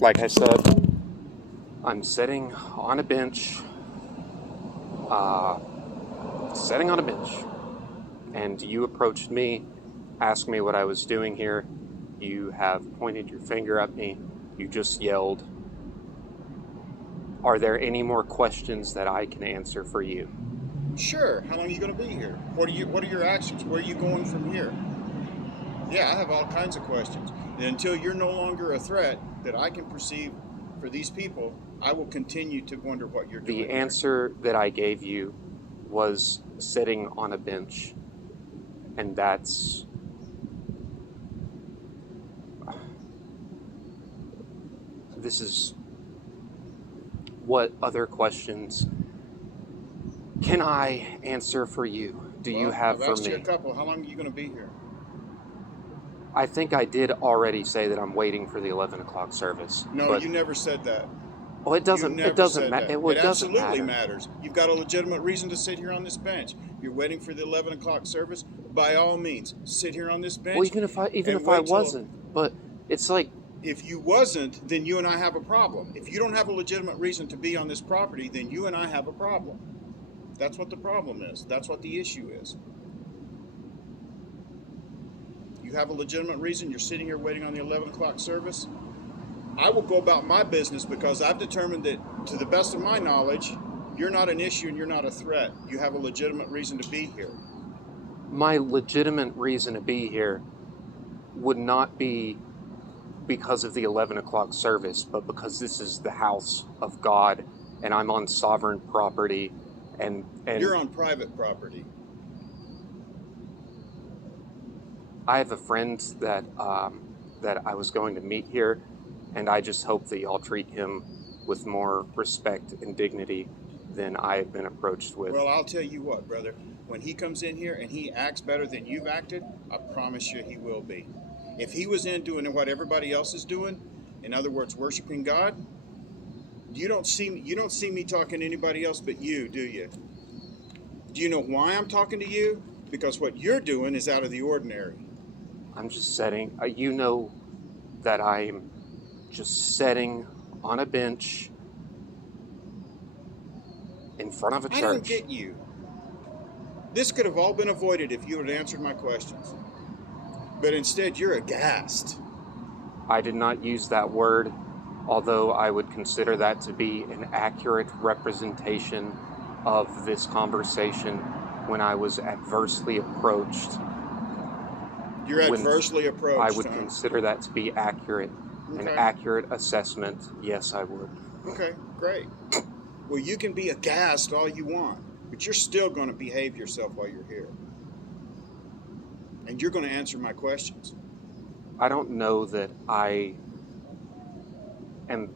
like I said, I'm sitting on a bench, and you approached me, asked me what I was doing here. You have pointed your finger at me. You just yelled. Are there any more questions that I can answer for you? Sure. How long are you going to be here? What are your actions? Where are you going from here? Yeah, I have all kinds of questions. And until you're no longer a threat that I can perceive for these people, I will continue to wonder what you're doing. The answer that I gave you was sitting on a bench. And that's... This is... What other questions can I answer for you? Do you have for me? I've asked you a couple. How long are you going to be here? I think I did already say that I'm waiting for the 11 o'clock service. No, you never said that. Well, it doesn't. It doesn't matter. It absolutely matters. You've got a legitimate reason to sit here on this bench. You're waiting for the 11 o'clock service. By all means, sit here on this bench. Well, even if I wasn't, but it's like, if you wasn't, then you and I have a problem. If you don't have a legitimate reason to be on this property, then you and I have a problem. That's what the problem is. That's what the issue is. You have a legitimate reason. You're sitting here waiting on the 11 o'clock service. I will go about my business because I've determined that, to the best of my knowledge, you're not an issue and you're not a threat. You have a legitimate reason to be here. My legitimate reason to be here would not be because of the 11 o'clock service, but because this is the house of God and I'm on sovereign property. And you're on private property. I have a friend that I was going to meet here, and I just hope that y'all treat him with more respect and dignity than I have been approached with. Well, I'll tell you what, brother. When he comes in here and he acts better than you've acted, I promise you he will be. If he was in doing what everybody else is doing, in other words, worshiping God, you don't see me talking to anybody else but you, do you? Do you know why I'm talking to you? Because what you're doing is out of the ordinary. I'm just setting, you know that I'm just sitting on a bench in front of a church. I don't get you. This could have all been avoided if you had answered my questions. But instead, you're aghast. I did not use that word, although I would consider that to be an accurate representation of this conversation when I was adversely approached. You're adversely approached. I would consider that to be accurate. Okay. An accurate assessment. Yes, I would. Okay, great. Well, you can be aghast all you want, but you're still going to behave yourself while you're here. And you're going to answer my questions. I don't know that I am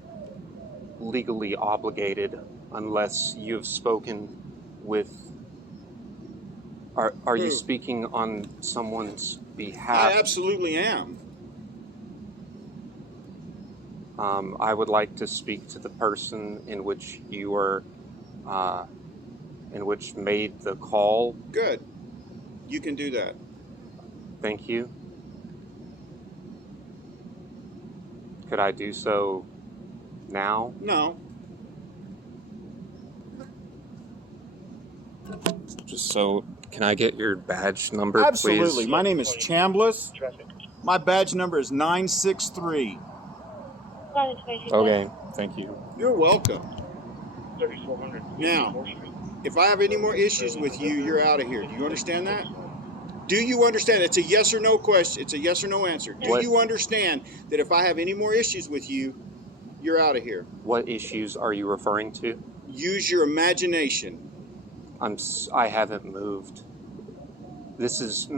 legally obligated unless you've spoken with... Are you speaking on someone's behalf? I absolutely am. I would like to speak to the person in which you were, in which made the call. Good. You can do that. Thank you. Could I do so now? No. Just so, can I get your badge number, Absolutely. please? Absolutely. My name is Chambliss. My badge number is 963. Okay, thank you. You're welcome. Now, if I have any more issues with you, you're out of here. Do you understand that? Do you understand? It's a yes or no question. It's a yes or no answer. Do you understand that if I have any more issues with you, you're out of here? What issues are you referring to? Use your imagination. I haven't moved. This is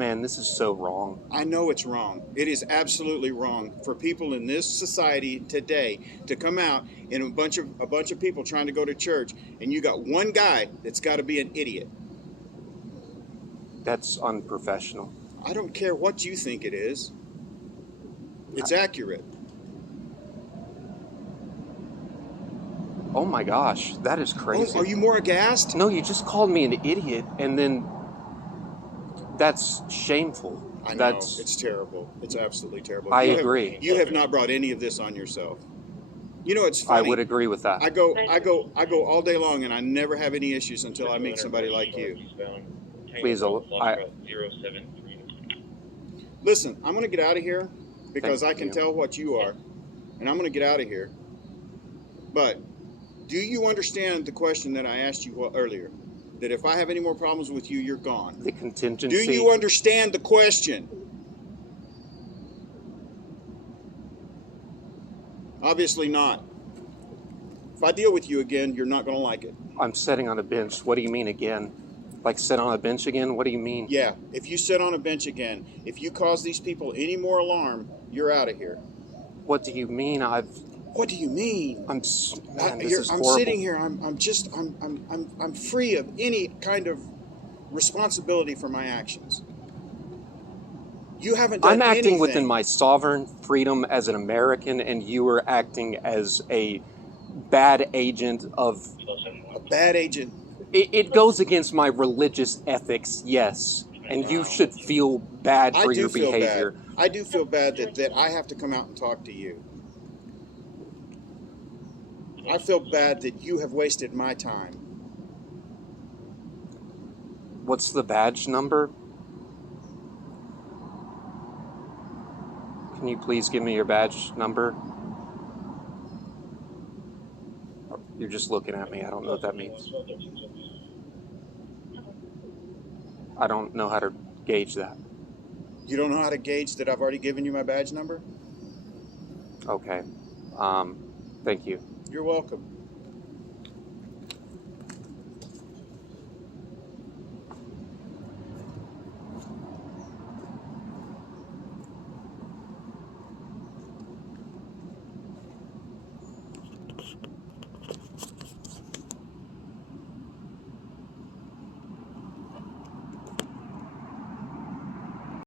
so wrong. I know it's wrong. It is absolutely wrong for people in this society today to come out and a bunch of people trying to go to church, and you got one guy that's got to be an idiot. That's unprofessional. I don't care what you think it is. It's accurate. Oh my gosh, that is crazy. Oh, are you more aghast? No, you just called me an idiot, and then that's shameful. I know, it's terrible. It's absolutely terrible. I agree. You have not brought any of this on yourself. You know, it's I funny. would agree with that. I go all day long, and I never have any issues until I meet somebody like you. Please, Listen, I'm going to get out of here because Thank I can you. tell what you are, and I'm going to get out of here. But do you understand the question that I asked you earlier? That if I have any more problems with you, you're gone. The contingency. Do you understand the question? Obviously not. If I deal with you again, you're not going to like it. I'm sitting on a bench. What do you mean again? Like sit on a bench again? What do you mean? Yeah, if you sit on a bench again, if you cause these people any more alarm, you're out of here. What do you mean? What do you mean? Man, this is I'm horrible. sitting here. I'm free of any kind of responsibility for my actions. You haven't done anything. I'm acting within my sovereign freedom as an American, and you are acting as a bad agent of... A bad agent. It goes against my religious ethics, yes. And you should feel bad for your behavior. Bad. I do feel bad that I have to come out and talk to you. I feel bad that you have wasted my time. What's the badge number? Can you please give me your badge number? You're just looking at me. I don't know what that means. I don't know how to gauge that. You don't know how to gauge that I've already given you my badge number? Okay. Thank you. You're welcome.